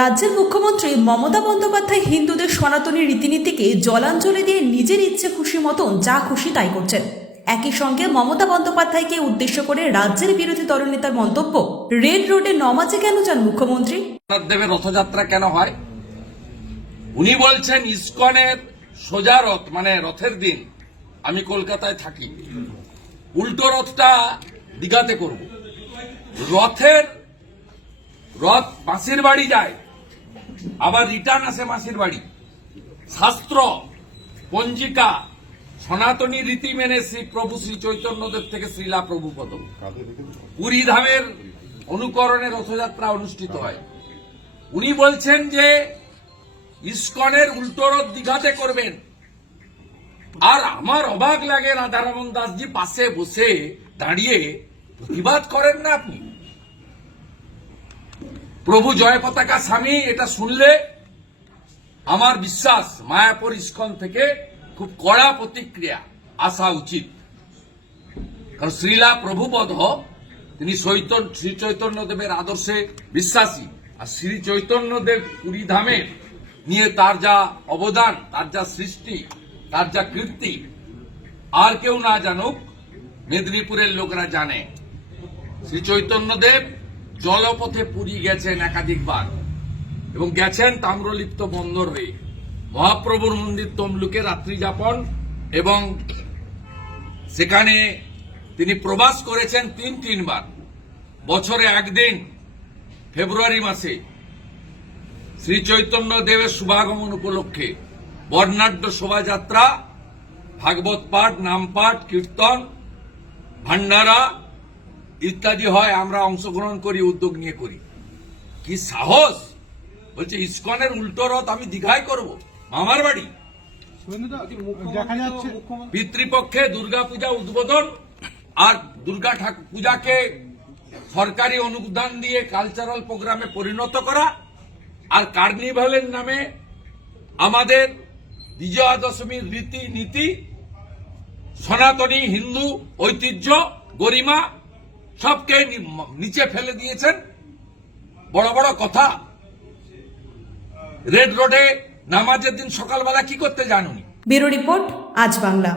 রাজ্যের মুখ্যমন্ত্রী মমতা বন্দ্যোপাধ্যায় হিন্দুদের সনাতনী রীতিনীতিকে জলাঞ্জলি দিয়ে নিজের ইচ্ছে খুশি মতন যা খুশি তাই করছেন। একই সঙ্গে মমতা বন্দ্যোপাধ্যায়কে উদ্দেশ্য করে রাজ্যের বিরোধী দলনেতার মন্তব্য রেড রোডে নমাজে কেন যান মুখ্যমন্ত্রী? দেবের রথযাত্রা কেন হয়? উনি বলছেন, ইস্কনের সোজা রথ মানে রথের দিন, আমি কলকাতায় থাকি। উল্টো রথটা দিঘাতে করব। রথের, রথ মাসির বাড়ি যায় আবার রিটার্ন আসে মাসির বাড়ি। শাস্ত্র পঞ্জিকা সনাতনী রীতি মেনে শ্রী প্রভু শ্রী চৈতন্যদেব থেকে শ্রীলা প্রভুপদ। পুরী ধামের অনুকরণে রথযাত্রা অনুষ্ঠিত হয়। উনি বলছেন যে ইস্কনের উল্টোরথ দিঘাতে করবেন। আর আমার অবাক লাগে রাধারমন দাসজি পাশে বসে দাঁড়িয়ে প্রতিবাদ করেন না আপনি? প্রভু জয় পতাকা, স্বামী, এটা শুনলে আমার বিশ্বাস মায়াপুর ইস্কন থেকে খুব কড়া প্রতিক্রিয়া, আসা উচিত। কারণ শ্রীলা প্রভুপদ, তিনি চৈতন্য, শ্রী আদর্শে বিশ্বাসী। আর শ্রী চৈতন্যদেব পুরী ধামের নিয়ে তার যা অবদান, তার যা সৃষ্টি, তার যা কীর্তি, আর কেউ না জানুক, মেদিনীপুরের লোকরা জানে। শ্রী চৈতন্যদেব জলপথে পুরী গেছেন একাধিকবার এবং গেছেন তাম্রলিপ্ত বন্দর হয়ে। মহাপ্রভুর মন্দির তমলুকে রাত্রি যাপন এবং সেখানে তিনি প্রবাস করেছেন তিন তিনবার। বছরে একদিন, ফেব্রুয়ারি মাসে, শ্রী চৈতন্য দেবের শুভাগমন উপলক্ষে বর্ণাঢ্য শোভাযাত্রা, ভাগবত পাঠ নাম পাঠ কীর্তন, ভান্ডারা ইত্যাদি হয় আমরা অংশগ্রহণ করি উদ্যোগ নিয়ে করি। কি সাহস? বলছে ইস্কনের উল্টো রথ আমি দীঘায় করব মামার বাড়ি। পিতৃপক্ষে দুর্গা পূজা উদ্বোধন আর দুর্গা ঠাকুর পূজাকে সরকারি অনুদান দিয়ে কালচারাল প্রোগ্রামে পরিণত করা আর কার্নিভালের নামে আমাদের বিজয়া দশমীর রীতি নীতি সনাতনী হিন্দু ঐতিহ্য গরিমা সবকে নিচে ফেলে দিয়েছেন। বড় বড় কথা। রেড রোডে নামাজের দিন সকালবেলা কি করতে জানুনি? ব্যুরো রিপোর্ট আজ বাংলা।